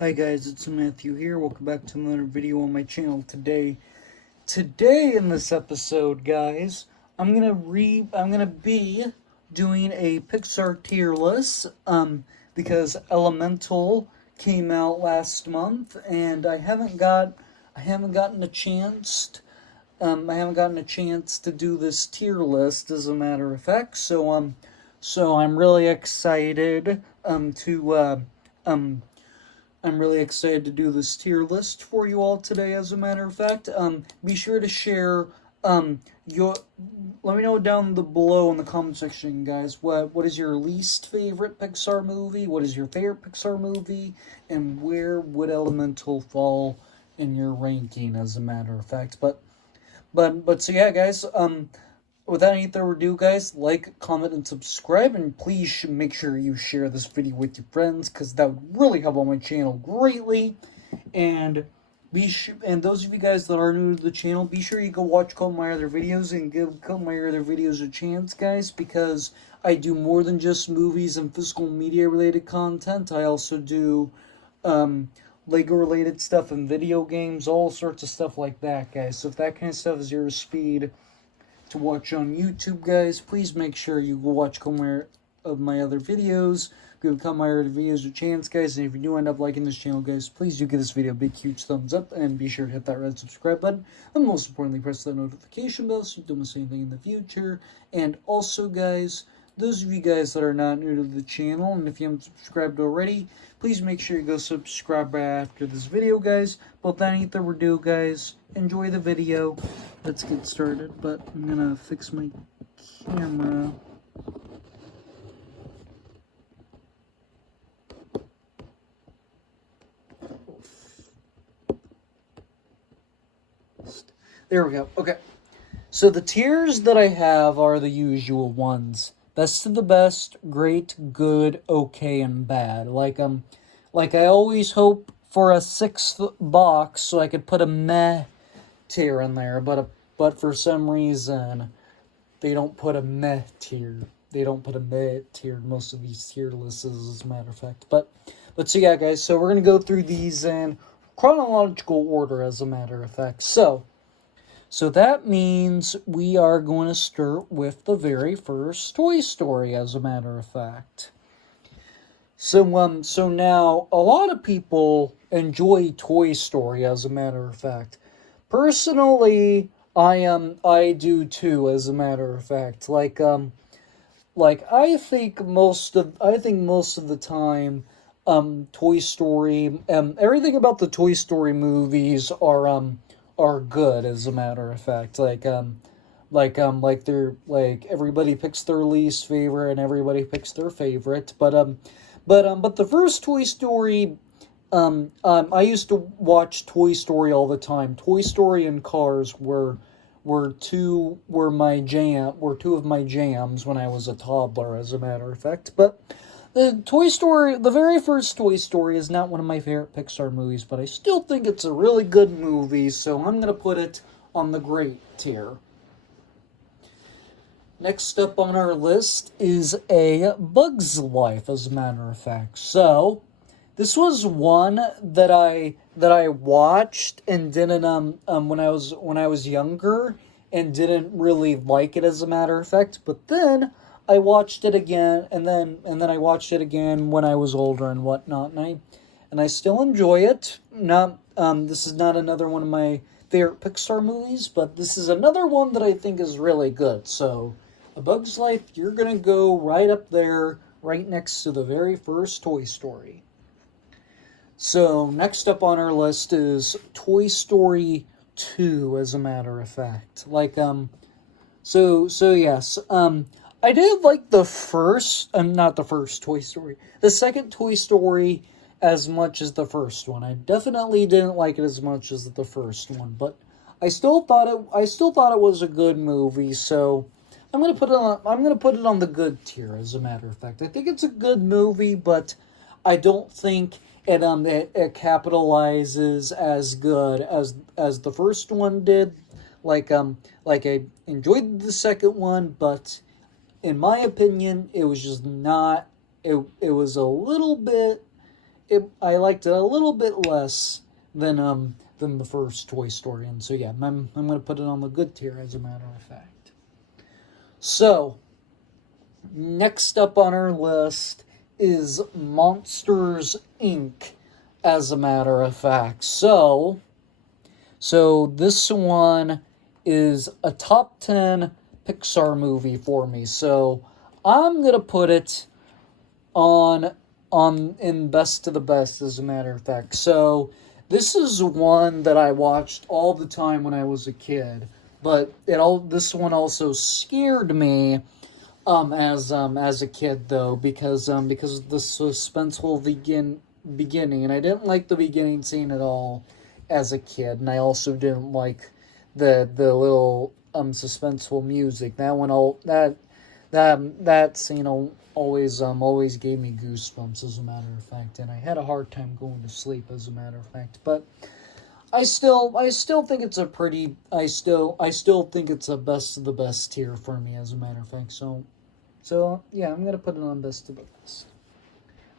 Hi guys, it's Matthew here. Welcome back to another video on my channel Today in this episode, guys, I'm gonna be doing a Pixar tier list because Elemental came out last month and I haven't gotten a chance I haven't gotten a chance to do this tier list, as a matter of fact. So I'm really excited um I'm really excited to do this tier list for you all today, as a matter of fact. Be sure to share your. Let me know down below in the comment section, guys. What is your least favorite Pixar movie? What is your favorite Pixar movie? And where would Elemental fall in your ranking, as a matter of fact? But so yeah, guys. Without any further ado, guys, like, comment, and subscribe, and please make sure you share this video with your friends, because that would really help on my channel greatly. And and those of you guys that are new to the channel, be sure you go watch a couple of my other videos and give a couple of my other videos a chance, guys, because I do more than just movies and physical media related content. I also do Lego related stuff and video games, all sorts of stuff like that, guys. So if that kind of stuff is your speed to watch on YouTube, guys, please make sure you go watch a couple of my other videos. Give a couple of my other videos a chance, guys. And if you do end up liking this channel, guys, please do give this video a big, huge thumbs up. And be sure to hit that red subscribe button. And most importantly, press that notification bell so you don't miss anything in the future. And also, guys, those of you guys that are not new to the channel, and if you haven't subscribed already, please make sure you go subscribe right after this video, guys. But without any further ado, guys, enjoy the video. Let's get started, but I'm gonna fix my camera. There we go. Okay. So the tiers that I have are the usual ones. Best to the best, great, good, okay, and bad. Like I always hope for a sixth box so I could put a meh tier in there, but for some reason they don't put a meh tier. They don't put a meh tier in most of these tier lists, as a matter of fact. But so yeah, guys. So we're gonna go through these in chronological order, as a matter of fact. So that means we are going to start with the very first Toy Story, as a matter of fact. So now a lot of people enjoy Toy Story, as a matter of fact. Personally, I do too, as a matter of fact. I think most of the time, Toy Story, everything about the Toy Story movies are good, as a matter of fact. Like everybody picks their least favorite and everybody picks their favorite. But the first Toy Story, I used to watch Toy Story all the time. Toy Story and Cars were two of my jams when I was a toddler, as a matter of fact. But the very first Toy Story is not one of my favorite Pixar movies, but I still think it's a really good movie, so I'm gonna put it on the great tier. Next up on our list is A Bug's Life, as a matter of fact. So, this was one that I watched and didn't when I was younger and didn't really like it, as a matter of fact. But then I watched it again, and then I watched it again when I was older and whatnot, and I still enjoy it. Not this is not another one of my favorite Pixar movies, but this is another one that I think is really good. So, A Bug's Life, you're gonna go right up there, right next to the very first Toy Story. So, next up on our list is Toy Story 2, as a matter of fact. So yes, I did like the first, not the first Toy Story, the second Toy Story as much as the first one. I definitely didn't like it as much as the first one, but I still thought it was a good movie, so I'm gonna put it on the good tier, as a matter of fact. I think it's a good movie, but I don't think it capitalizes as good as the first one did. Like I enjoyed the second one, but in my opinion, it was just not. It was a little bit I liked it a little bit less than the first Toy Story, and so yeah, I'm gonna put it on the good tier as a matter of fact. So next up on our list is Monsters Inc. As a matter of fact, so this one is a top 10 Pixar movie for me. So I'm gonna put it on in best to the best as a matter of fact. So this is one that I watched all the time when I was a kid, but this one also scared me as a kid though because of the suspenseful beginning, and I didn't like the beginning scene at all as a kid, and I also didn't like the little suspenseful music. That one all that scene always gave me goosebumps as a matter of fact, and I had a hard time going to sleep as a matter of fact. But I still think it's I still think it's a best of the best tier for me as a matter of fact. So yeah, I'm gonna put it on best of the best.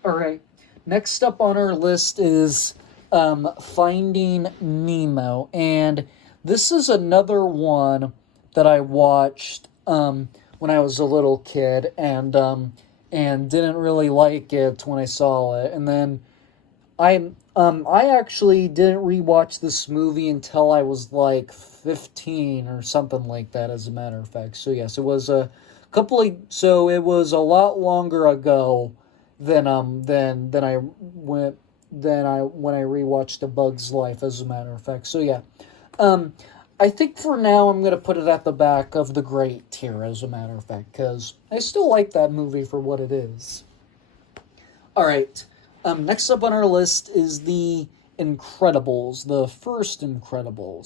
All right, next up on our list is Finding Nemo, and this is another one that I watched when I was a little kid, and didn't really like it when I saw it, and then I actually didn't rewatch this movie until I was like 15 or something like that, as a matter of fact. So yes, it was it was a lot longer ago than I went when I rewatched A Bug's Life, as a matter of fact. So yeah, I think for now I'm gonna put it at the back of the great tier, as a matter of fact, because I still like that movie for what it is. All right. Next up on our list is The Incredibles, the first Incredibles.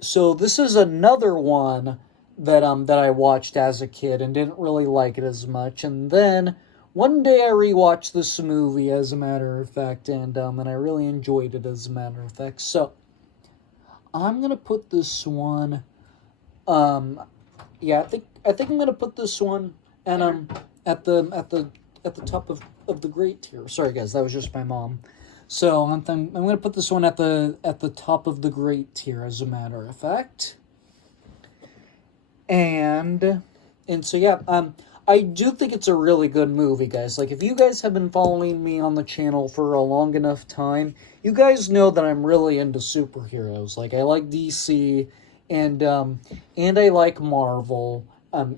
So this is another one that I watched as a kid and didn't really like it as much. And then one day I rewatched this movie, as a matter of fact, and I really enjoyed it, as a matter of fact. So I'm gonna put this one. Yeah, I think I'm gonna put this one and at the top of the great tier. Sorry guys, that was just my mom. So I'm gonna put this one at the top of the great tier, as a matter of fact. And so yeah, I do think it's a really good movie, guys. Like, if you guys have been following me on the channel for a long enough time, you guys know that I'm really into superheroes. Like, I like DC and I like Marvel.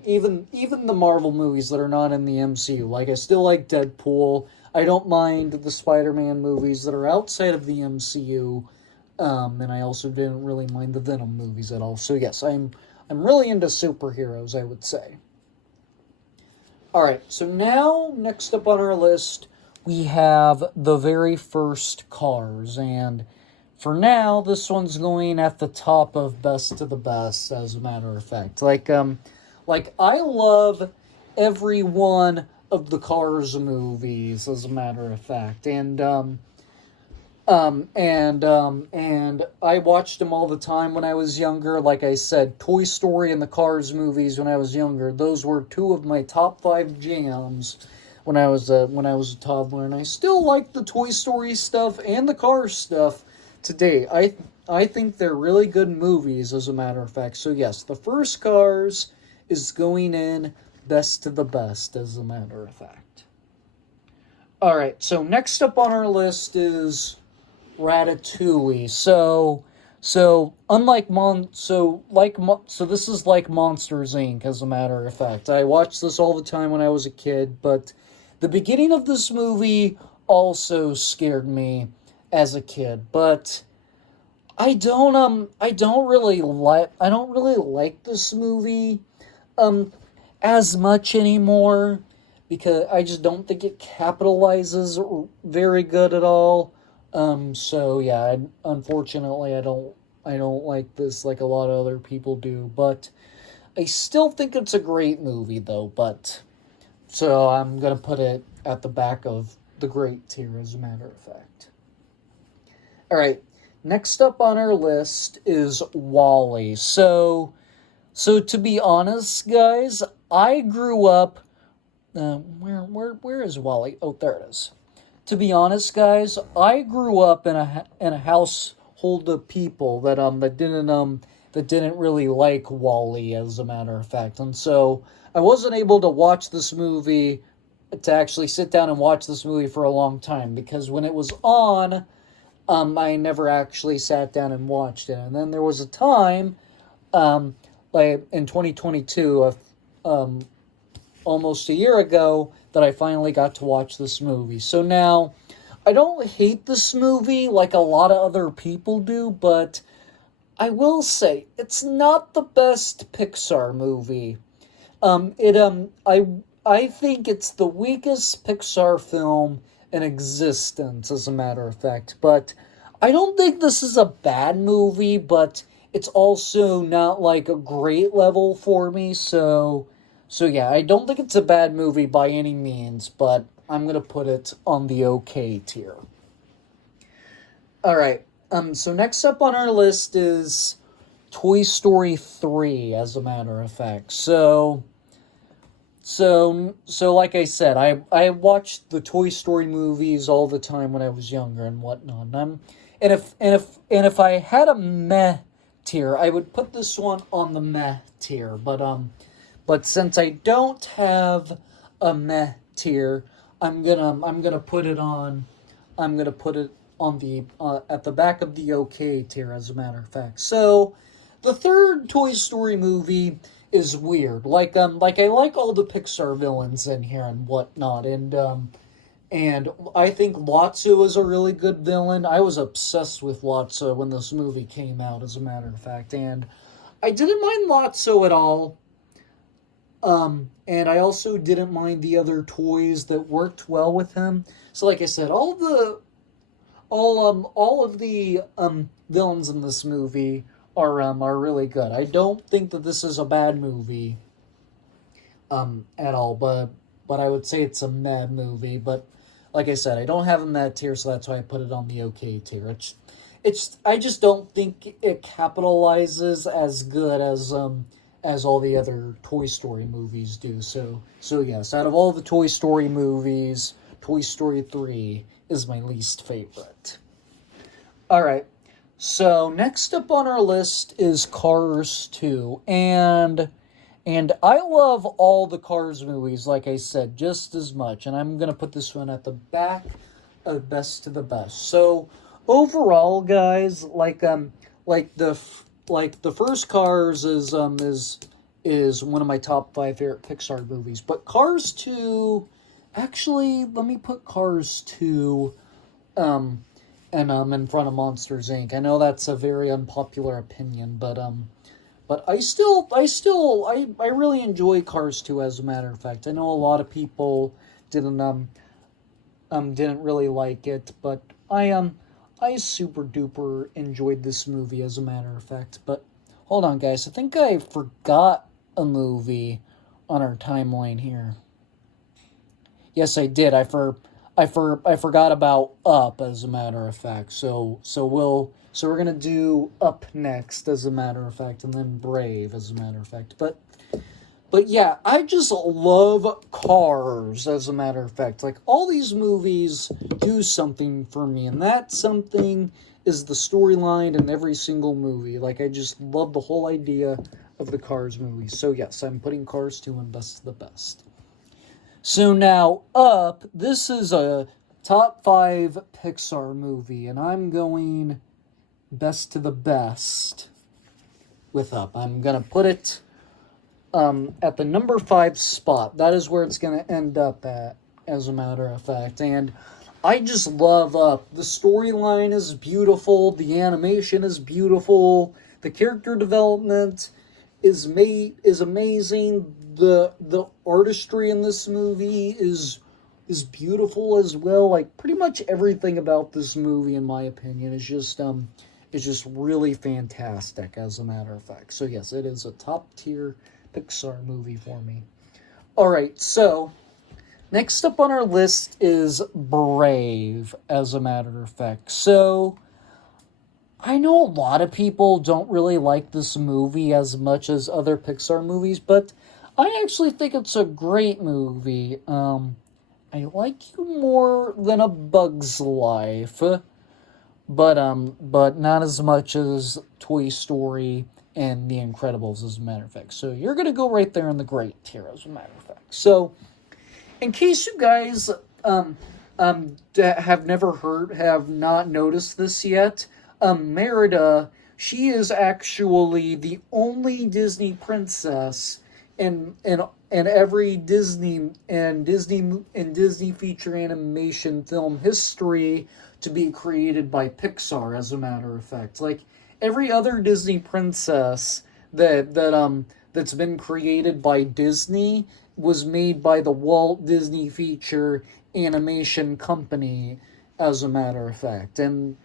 Even the Marvel movies that are not in the MCU. Like, I still like Deadpool. I don't mind the Spider-Man movies that are outside of the MCU. And I also didn't really mind the Venom movies at all. So yes, I'm really into superheroes, I would say. Alright, so now, next up on our list, we have the very first Cars, and for now, this one's going at the top of best to the best, as a matter of fact. Like, I love every one of the Cars movies, as a matter of fact, and I watched them all the time when I was younger. Like I said, Toy Story and the Cars movies when I was younger. Those were two of my top 5 jams when I was a toddler, and I still like the Toy Story stuff and the Cars stuff today. I think they're really good movies, as a matter of fact. So yes, the first Cars is going in best to the best, as a matter of fact. All right, so next up on our list is Ratatouille. So this is like Monsters Inc., as a matter of fact. I watched this all the time when I was a kid, but the beginning of this movie also scared me as a kid. But I don't really like this movie as much anymore, because I just don't think it capitalizes very good at all. So yeah, unfortunately I don't like this like a lot of other people do, but I still think it's a great movie though. But so I'm gonna put it at the back of the great tier, as a matter of fact. All right, next up on our list is WALL-E. So to be honest, guys, I grew up where is Wally? Oh, there it is. To be honest, guys, I grew up in a household of people that didn't really like Wally, as a matter of fact, and so I wasn't able to watch this movie to actually sit down and watch this movie for a long time because when it was on, I never actually sat down and watched it, and then there was a time, like in 2022, almost a year ago, that I finally got to watch this movie. So now, I don't hate this movie like a lot of other people do, but I will say it's not the best Pixar movie. I think it's the weakest Pixar film in existence, as a matter of fact. But I don't think this is a bad movie, but it's also not like a great level for me. So yeah, I don't think it's a bad movie by any means, but I'm gonna put it on the okay tier. All right. So next up on our list is Toy Story 3, as a matter of fact. So like I said, I watched the Toy Story movies all the time when I was younger and whatnot. And if I had a meh tier, I would put this one on the meh tier. But since I don't have a meh tier, I'm gonna put it on. I'm gonna put it on the at the back of the okay tier, as a matter of fact. So, the third Toy Story movie is weird. Like I like all the Pixar villains in here and whatnot, and I think Lotso is a really good villain. I was obsessed with Lotso when this movie came out, as a matter of fact, and I didn't mind Lotso at all. And I also didn't mind the other toys that worked well with him. So, like I said, all of the villains in this movie are really good. I don't think that this is a bad movie at all, but I would say it's a meh movie. But like I said, I don't have him that tier, so that's why I put it on the okay tier. It's I just don't think it capitalizes as good as all the other Toy Story movies do. So yes, out of all the Toy Story movies, Toy Story 3 is my least favorite. All right. So next up on our list is Cars 2, and I love all the Cars movies, like I said, just as much. And I'm gonna put this one at the back of best to the best. So overall, guys, like the first Cars is one of my top 5 favorite Pixar movies, but Cars 2, actually, let me put Cars 2 and in front of Monsters Inc. I know that's a very unpopular opinion, but I really enjoy Cars 2, as a matter of fact. I know a lot of people didn't really like it, but I super duper enjoyed this movie, as a matter of fact. But hold on, guys, I think I forgot a movie on our timeline here. Yes, I did. I forgot about Up, as a matter of fact. So we're gonna do Up next, as a matter of fact, and then Brave, as a matter of fact. But yeah, I just love Cars, as a matter of fact. Like, all these movies do something for me, and that something is the storyline in every single movie. Like, I just love the whole idea of the Cars movies. So yes, I'm putting Cars 2 in best of the best. So now, Up, this is a top 5 Pixar movie, and I'm going best to the best with Up. I'm gonna put it at the number 5 spot. That is where it's going to end up at, as a matter of fact. And I just love Up. The storyline is beautiful. The animation is beautiful. The character development is amazing. The artistry in this movie is beautiful as well. Like, pretty much everything about this movie, in my opinion, is just really fantastic, as a matter of fact. So yes, it is a top tier Pixar movie for me. Alright, so next up on our list is Brave, as a matter of fact. So I know a lot of people don't really like this movie as much as other Pixar movies, but I actually think it's a great movie. I like you more than A Bug's Life, but not as much as Toy Story and The Incredibles, as a matter of fact. So you're gonna go right there in the great tier, as a matter of fact. So, in case you guys have not noticed this yet, Merida, she is actually the only Disney princess in every Disney feature animation film history to be created by Pixar. As a matter of fact, like every other Disney princess that's been created by Disney was made by the Walt Disney Feature Animation Company, as a matter of fact. And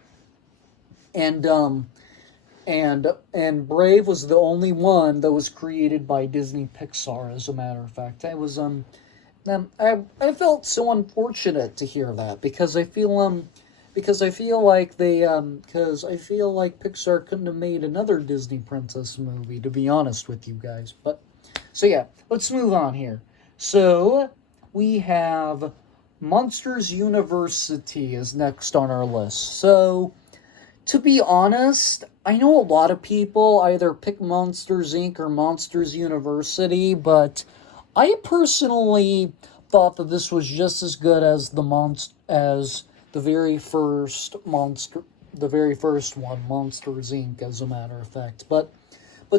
and Brave was the only one that was created by Disney Pixar, as a matter of fact. I felt so unfortunate to hear that, because I feel like Pixar couldn't have made another Disney princess movie, to be honest with you guys. But so yeah, let's move on here. So we have Monsters University is next on our list. So to be honest, I know a lot of people either pick Monsters Inc. or Monsters University, but I personally thought that this was just as good as the very first one, Monsters Inc. As a matter of fact. But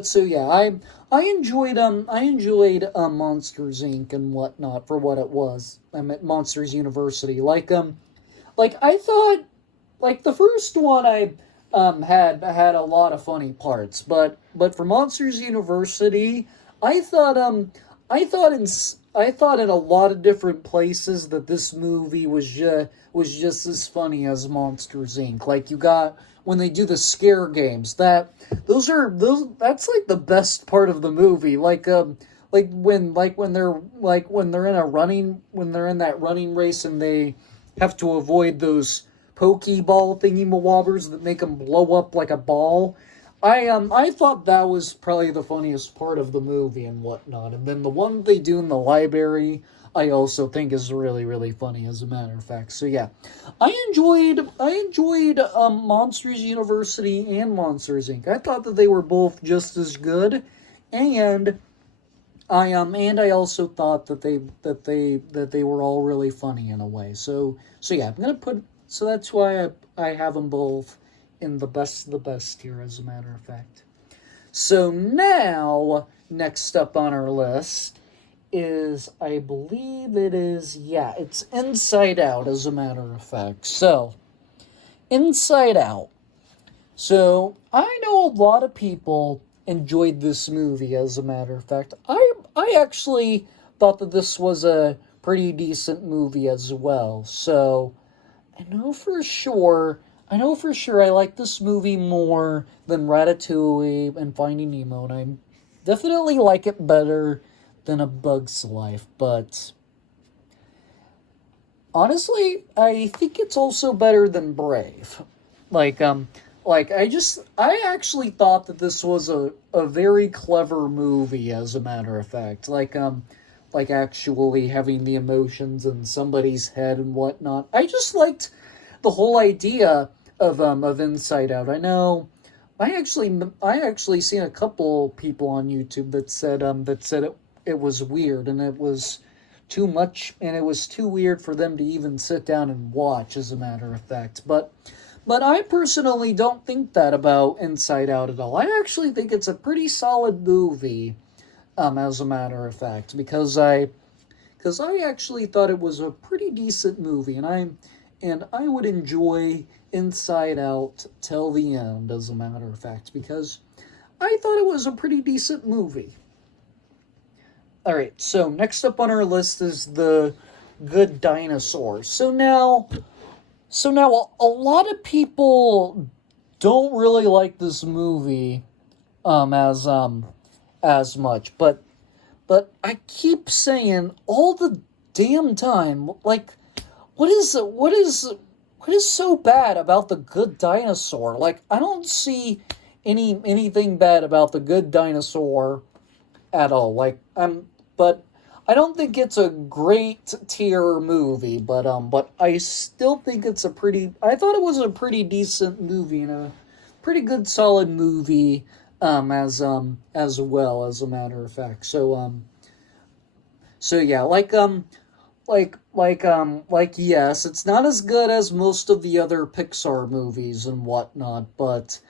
so yeah, I enjoyed Monsters Inc. and whatnot for what it was. I'm at Monsters University. Like I thought, like the first one I had a lot of funny parts, but for Monsters University, I thought I thought in a lot of different places that this movie was just as funny as Monsters Inc. Like you got when they do the scare games, that's like the best part of the movie. Like when they're in that running race and they have to avoid those pokeball thingy mawabbers that make them blow up like a ball. I thought that was probably the funniest part of the movie and whatnot. And then the one they do in the library, I also think is really, really funny, as a matter of fact. So yeah, I enjoyed Monsters University and Monsters Inc. I thought that they were both just as good, and I also thought that they were all really funny in a way. So yeah, so that's why I have them both in the best of the best here, as a matter of fact. So now, next up on our list is, I believe it's Inside Out, as a matter of fact. So, Inside Out. So, I know a lot of people enjoyed this movie, as a matter of fact. I actually thought that this was a pretty decent movie as well. So, I know for sure I like this movie more than Ratatouille and Finding Nemo, and I definitely like it better than A Bug's Life, but honestly, I think it's also better than Brave. Like, I actually thought that this was a very clever movie, as a matter of fact. Like actually having the emotions in somebody's head and whatnot. I just liked the whole idea of Inside Out. I actually seen a couple people on YouTube that said it was weird and it was too much and it was too weird for them to even sit down and watch, as a matter of fact. But I personally don't think that about Inside Out at all. I actually think it's a pretty solid movie, as a matter of fact, because I actually thought it was a pretty decent movie, and I would enjoy Inside Out till the end, as a matter of fact, because I thought it was a pretty decent movie. Alright, so next up on our list is The Good Dinosaur. So now a lot of people don't really like this movie as much, but I keep saying all the damn time, like, what is so bad about The Good Dinosaur? Like, I don't see anything bad about The Good Dinosaur at all. Like, but I don't think it's a great tier movie, but I still think it's a pretty. I thought it was a pretty decent movie and a pretty good, solid movie. As well, as a matter of fact. So yeah, yes, it's not as good as most of the other Pixar movies and whatnot, but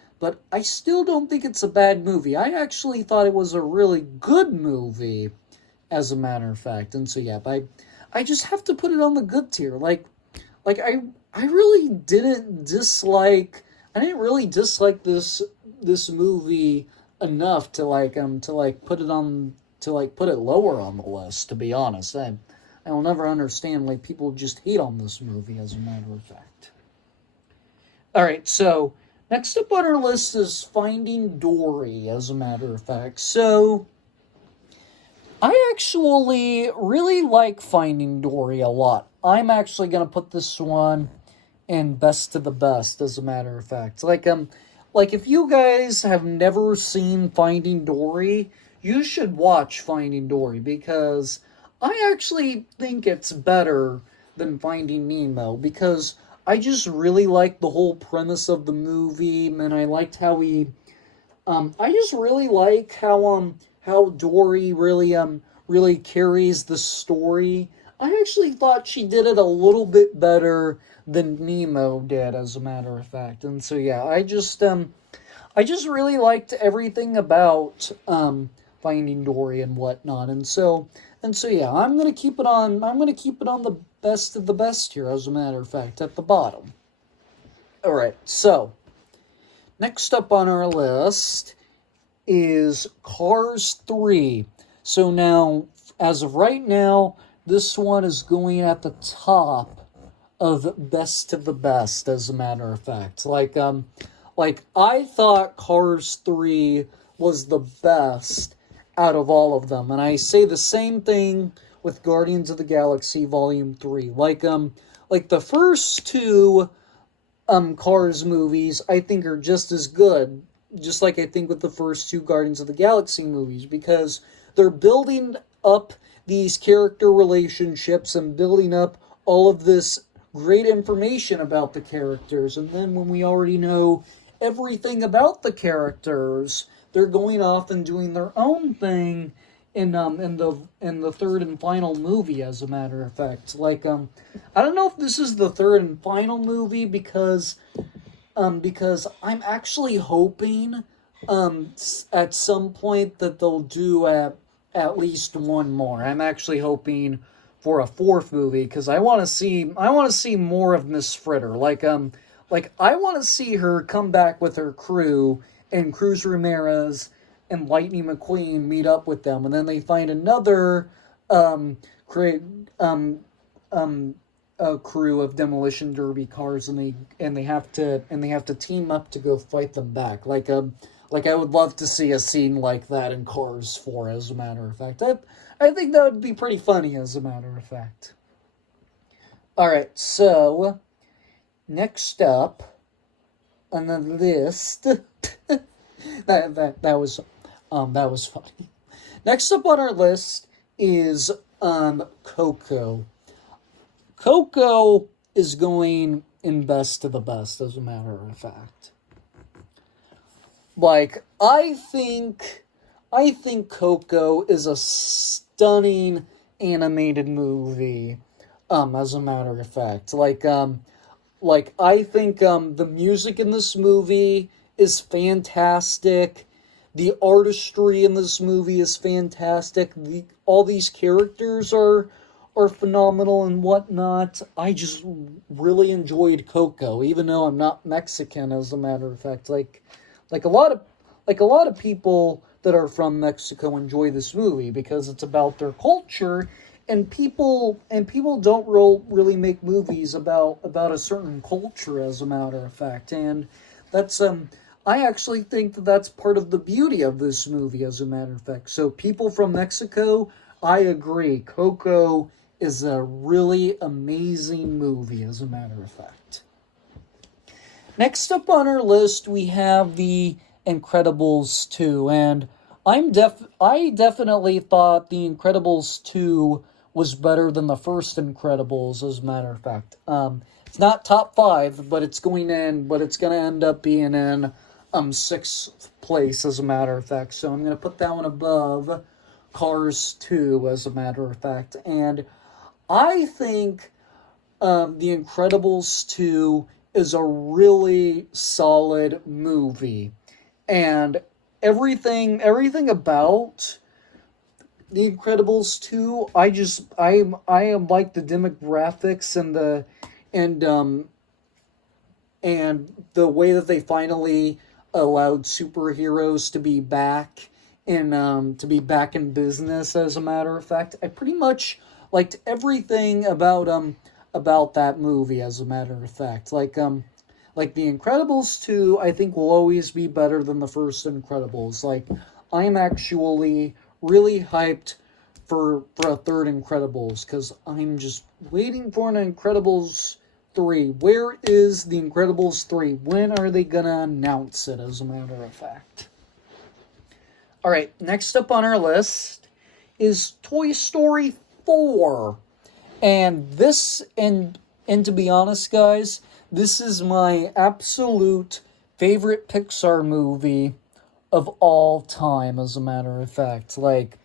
I still don't think it's a bad movie. I actually thought it was a really good movie, as a matter of fact. And so yeah, but I just have to put it on the good tier. Like I really didn't dislike. I didn't really dislike this movie enough to like put it on to like put it lower on the list. To be honest, I will never understand like people just hate on this movie. As a matter of fact. All right, so next up on our list is Finding Dory. As a matter of fact, so I actually really like Finding Dory a lot. I'm actually gonna put this one in best of the best, as a matter of fact. Like if you guys have never seen Finding Dory, you should watch Finding Dory because I actually think it's better than Finding Nemo because I just really like the whole premise of the movie, and I liked how I just really like how Dory really carries the story. I actually thought she did it a little bit better than Nemo did, as a matter of fact. And so yeah, I just really liked everything about Finding Dory and whatnot. And so yeah, I'm gonna keep it on the best of the best here, as a matter of fact, at the bottom. Alright, so next up on our list is Cars 3. So now, as of right now, this one is going at the top of best of the best, as a matter of fact. Like I thought Cars 3 was the best out of all of them. And I say the same thing with Guardians of the Galaxy Volume 3. Like the first two Cars movies I think are just as good, just like I think with the first two Guardians of the Galaxy movies, because they're building up these character relationships and building up all of this great information about the characters, and then when we already know everything about the characters, they're going off and doing their own thing in the third and final movie, as a matter of fact. I don't know if this is the third and final movie because I'm actually hoping at some point that they'll do at least one more. I'm actually hoping for a fourth movie because I want to see more of Miss Fritter. Like I want to see her come back with her crew and Cruz Ramirez and Lightning McQueen meet up with them, and then they find another create a crew of demolition derby cars, and they have to team up to go fight them back. Like I would love to see a scene like that in Cars 4. As a matter of fact, I think that would be pretty funny. As a matter of fact. All right, so next up on the list. that was funny. Next up on our list is Coco. Coco is going in best of the best, as a matter of fact. Like I think Coco is a stunning animated movie. As a matter of fact, like I think the music in this movie is fantastic. The artistry in this movie is fantastic. All these characters are phenomenal and whatnot. I just really enjoyed Coco, even though I'm not Mexican. As a matter of fact, like a lot of people that are from Mexico enjoy this movie because it's about their culture, and people don't really make movies about a certain culture. As a matter of fact, and that's I actually think that that's part of the beauty of this movie. As a matter of fact, so people from Mexico, I agree, Coco is a really amazing movie. As a matter of fact. Next up on our list, we have The Incredibles 2, and I definitely thought The Incredibles 2 was better than the first Incredibles, as a matter of fact. It's not top 5, but it's gonna end up being in 6th place, as a matter of fact. So I'm gonna put that one above Cars 2, as a matter of fact. And I think The Incredibles 2 is a really solid movie. And everything about The Incredibles 2, I am like the demographics and um and the way that they finally allowed superheroes to be back in business, as a matter of fact. I pretty much liked everything about that movie, as a matter of fact. Like The Incredibles 2, I think will always be better than the first Incredibles. Like, I'm actually really hyped for a third Incredibles, because I'm just waiting for an Incredibles 3. Where is the Incredibles 3? When are they gonna announce it, as a matter of fact? Alright, next up on our list is Toy Story 4. And to be honest, guys, this is my absolute favorite Pixar movie of all time, as a matter of fact. Like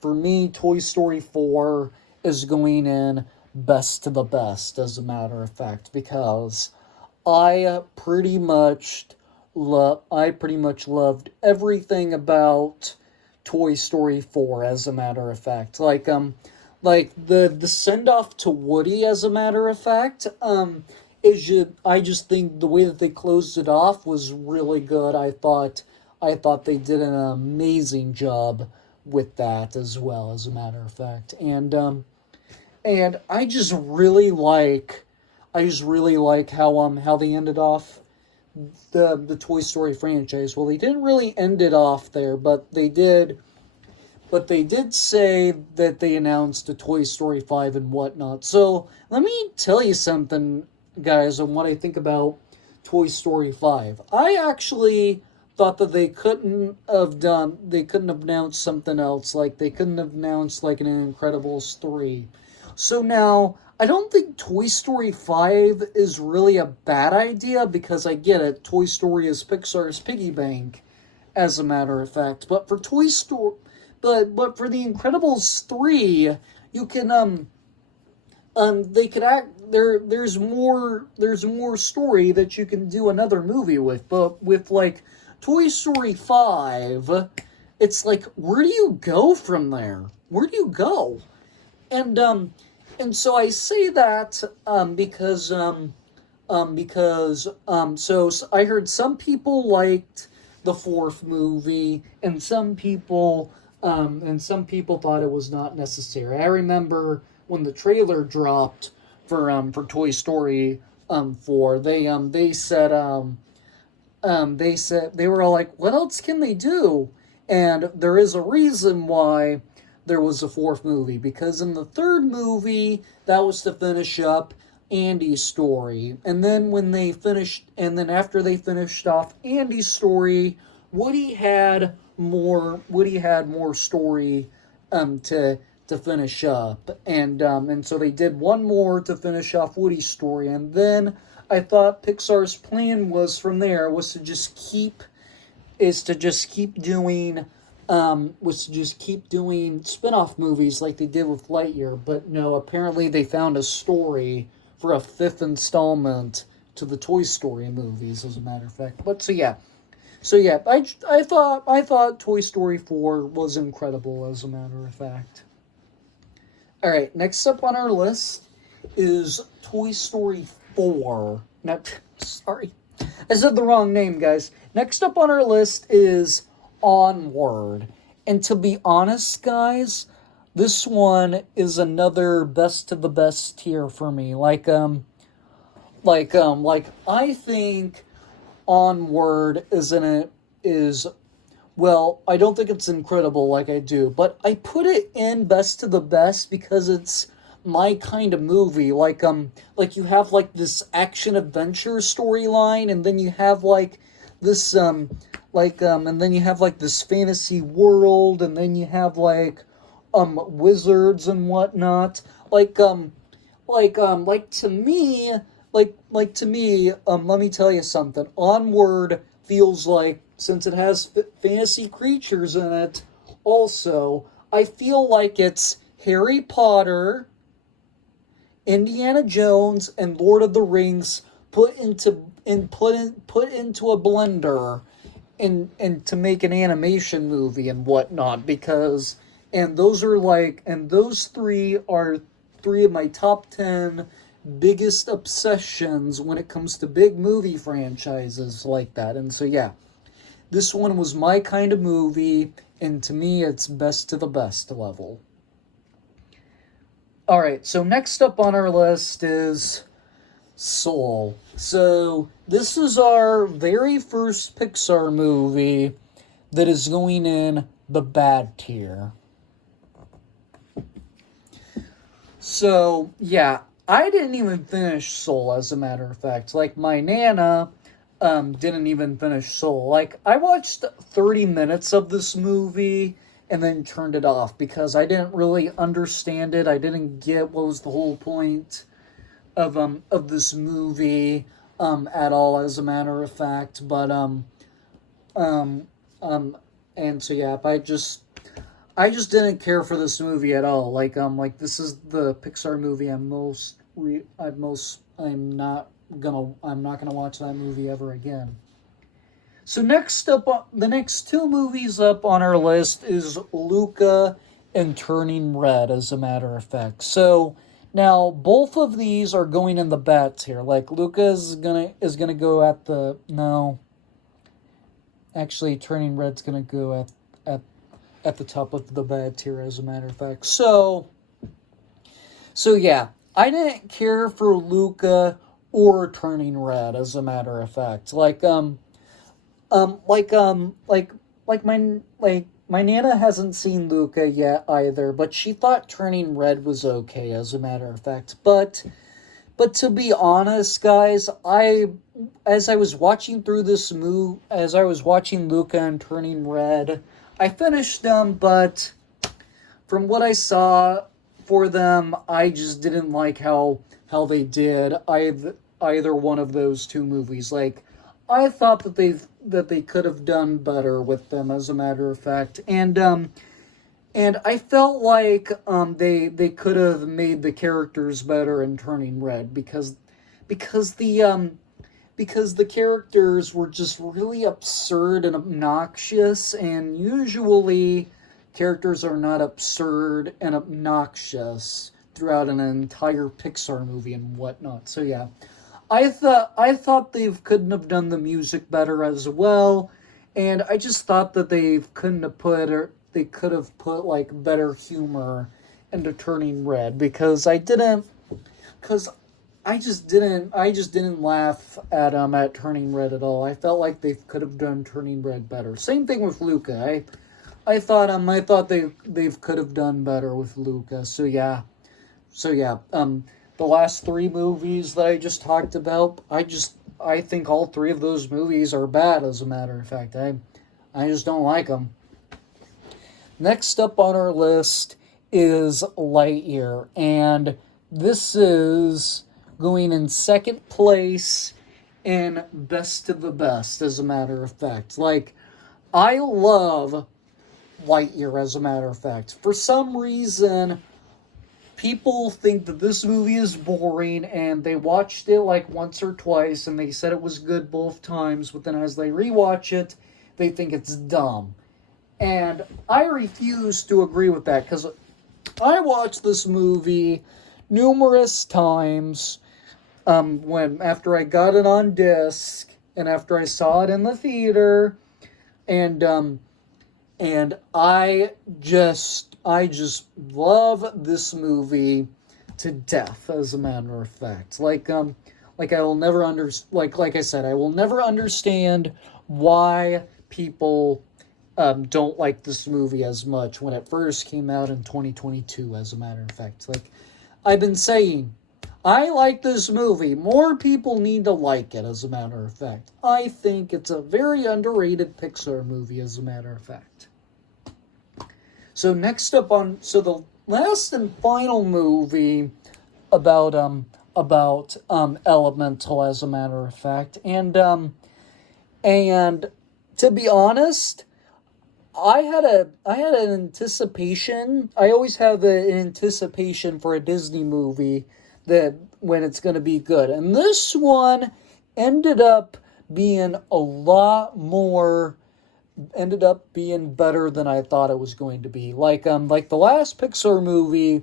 for me, Toy Story 4 is going in best to the best, as a matter of fact, because I pretty much loved everything about Toy Story 4, as a matter of fact. Like the send off to Woody, as a matter of fact, I just think the way that they closed it off was really good. I thought they did an amazing job with that, as well, as a matter of fact. And I just really like how they ended off the Toy Story franchise. Well, they didn't really end it off there, but they did. But they did say that they announced a Toy Story 5 and whatnot. So let me tell you something, guys, on what I think about Toy Story 5. I actually thought that they couldn't have announced something else. Like, they couldn't have announced, like, an Incredibles 3. So now, I don't think Toy Story 5 is really a bad idea, because I get it. Toy Story is Pixar's piggy bank, as a matter of fact. But for Toy Story... But for The Incredibles 3, you can they could act there's more story that you can do another movie with. But with, like, Toy Story 5, it's like, where do you go from there? Where do you go? And so I say that so I heard some people liked the fourth movie, and some people thought it was not necessary. I remember when the trailer dropped for Toy Story 4, they said they were all like, what else can they do? And there is a reason why there was a fourth movie, because in the third movie, that was to finish up Andy's story. And then after they finished off Andy's story, Woody had more story to finish up. And so they did one more to finish off Woody's story. And then I thought Pixar's plan was from there was to just keep doing spin-off movies like they did with Lightyear. But no, apparently they found a story for a fifth installment to the Toy Story movies, as a matter of fact. But so yeah, I thought Toy Story 4 was incredible, as a matter of fact. All right, next up on our list is Toy Story 4. No, sorry, I said the wrong name, guys. Next up on our list is Onward. And to be honest, guys, this one is another best of the best tier for me. I think Onward well, I don't think it's incredible like I do, but I put it in best to the best because it's my kind of movie. Like you have, like, this action adventure storyline, and then you have, like, this and then you have like this fantasy world, and then you have like wizards and whatnot. Like to me, to me, let me tell you something. Onward feels like, since it has fantasy creatures in it, also, I feel like it's Harry Potter, Indiana Jones, and Lord of the Rings put into a blender and to make an animation movie and whatnot, because and those three are three of my top 10 biggest obsessions when it comes to big movie franchises like that. And so yeah, this one was my kind of movie, and to me it's best to the best level. Alright, so next up on our list is Soul. So this is our very first Pixar movie that is going in the bad tier. So yeah, I didn't even finish Soul, as a matter of fact. Like, my Nana didn't even finish Soul. Like, I watched 30 minutes of this movie and then turned it off because I didn't really understand it. I didn't get what was the whole point of this movie at all, as a matter of fact. But and so yeah, I just didn't care for this movie at all. Like this is the Pixar movie I'm not gonna watch that movie ever again. So next up, the next two movies up on our list is Luca and Turning Red, as a matter of fact. So now both of these are going in the bats here. Like, Luca is gonna go at the no. Actually, Turning Red's gonna go at the top of the bad tier, as a matter of fact. So yeah, I didn't care for Luca or Turning Red, as a matter of fact. My Nana hasn't seen Luca yet either, but she thought Turning Red was okay, as a matter of fact. But to be honest, guys, as I was watching Luca and Turning Red, I finished them, but from what I saw for them, I just didn't like how they did either one of those two movies. Like, I thought that they could have done better with them, as a matter of fact, and I felt like they could have made the characters better in Turning Red, because the characters were just really absurd and obnoxious, and usually characters are not absurd and obnoxious throughout an entire Pixar movie and whatnot. So yeah, I thought they couldn't have done the music better as well, and I just thought that they could have put like better humor into Turning Red, because I just didn't laugh at Turning Red at all. I felt like they could have done Turning Red better. Same thing with Luca. I thought they could have done better with Luca. So yeah. The last three movies that I just talked about, I think all three of those movies are bad, as a matter of fact. I just don't like them. Next up on our list is Lightyear, and this is going in second place in best of the best, as a matter of fact. Like, I love Lightyear, as a matter of fact. For some reason, people think that this movie is boring, and they watched it like once or twice, and they said it was good both times, but then as they rewatch it, they think it's dumb. And I refuse to agree with that, because I watched this movie numerous times after I got it on disc, and after I saw it in the theater, and I just love this movie to death, as a matter of fact. Like I will never like I said, I will never understand why people don't like this movie as much when it first came out in 2022, as a matter of fact. Like I've been saying, I like this movie. More people need to like it, as a matter of fact. I think it's a very underrated Pixar movie, as a matter of fact. So next up so the last and final movie about Elemental, as a matter of fact, and to be honest, I had an anticipation. I always have an anticipation for a Disney movie that when it's going to be good, and this one ended up being better than I thought it was going to be. Like the last Pixar movie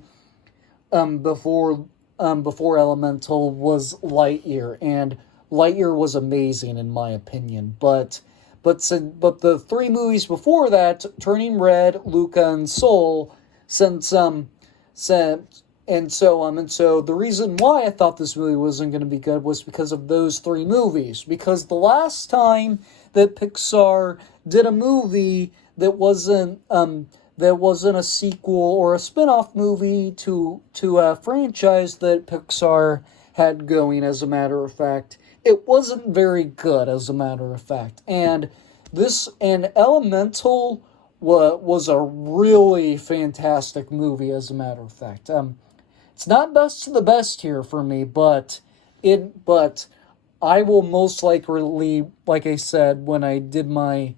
before Elemental was Lightyear, and Lightyear was amazing in my opinion. But the three movies before that, Turning Red, Luca, and Soul, so the reason why I thought this movie wasn't going to be good was because of those three movies. Because the last time that Pixar did a movie that wasn't a sequel or a spin-off movie to a franchise that Pixar had going, as a matter of fact, it wasn't very good, as a matter of fact. And Elemental was a really fantastic movie, as a matter of fact. It's not best of the best here for me, but I will most likely, like I said when I did my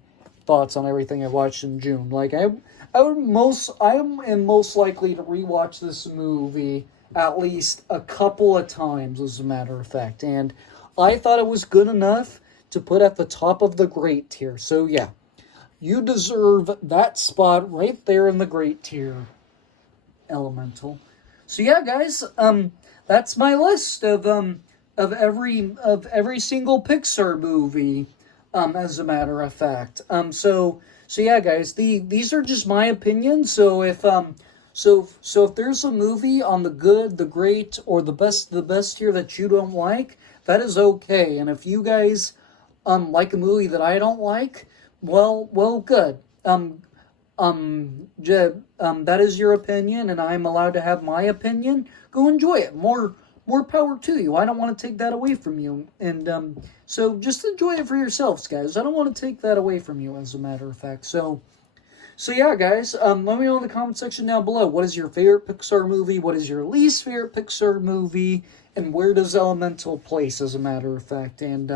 thoughts on everything I watched in June, like I am most likely to rewatch this movie at least a couple of times, as a matter of fact. And I thought it was good enough to put at the top of the great tier. So yeah, you deserve that spot right there in the great tier, Elemental. So yeah, guys, that's my list of every single Pixar movie, as a matter of fact. So yeah, guys, these are just my opinions. So if there's a movie on the good, the great, or the best tier that you don't like, that is okay. And if you guys like a movie that I don't like, well, good. That is your opinion, and I'm allowed to have my opinion. Go enjoy it. More power to you. I don't want to take that away from you. And so just enjoy it for yourselves, guys. I don't want to take that away from you, as a matter of fact. So yeah, guys, let me know in the comment section down below. What is your favorite Pixar movie? What is your least favorite Pixar movie? And where does Elemental place, as a matter of fact? And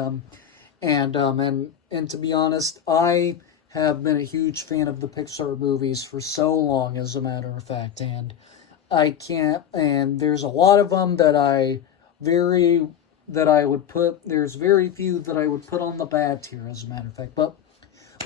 to be honest, I have been a huge fan of the Pixar movies for so long, as a matter of fact, and there's a lot of them there's very few that I would put on the bad tier, as a matter of fact. But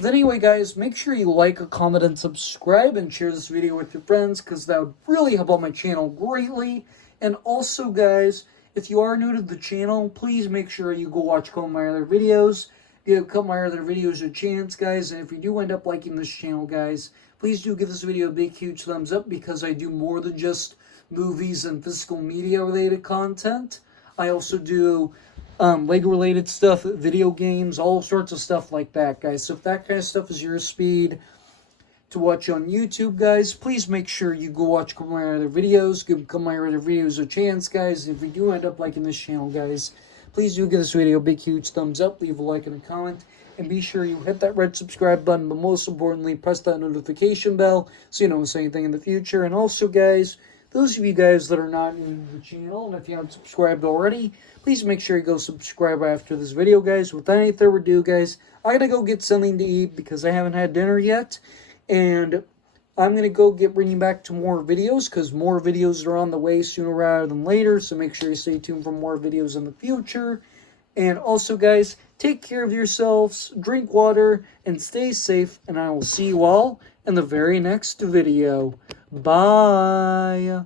anyway, guys, make sure you like, comment, and subscribe, and share this video with your friends, because that would really help out my channel greatly. And also, guys, if you are new to the channel, please make sure you go watch a couple of my other videos. Give a couple of my other videos a chance, guys. And if you do end up liking this channel, guys, please do give this video a big, huge thumbs up, because I do more than just movies and physical media-related content. I also do Lego-related stuff, video games, all sorts of stuff like that, guys. So if that kind of stuff is your speed to watch on YouTube, guys, please make sure you go watch a couple of my other videos. Give a couple of my other videos a chance, guys. And if you do end up liking this channel, guys, please do give this video a big, huge thumbs up, leave a like and a comment, and be sure you hit that red subscribe button, but most importantly, press that notification bell so you don't miss anything in the future. And also, guys, those of you guys that are not new to the channel, and if you haven't subscribed already, please make sure you go subscribe after this video, guys. Without any further ado, guys, I gotta go get something to eat because I haven't had dinner yet, and I'm going to go bring you back to more videos, because more videos are on the way sooner rather than later, so make sure you stay tuned for more videos in the future. And also, guys, take care of yourselves, drink water, and stay safe, and I will see you all in the very next video. Bye!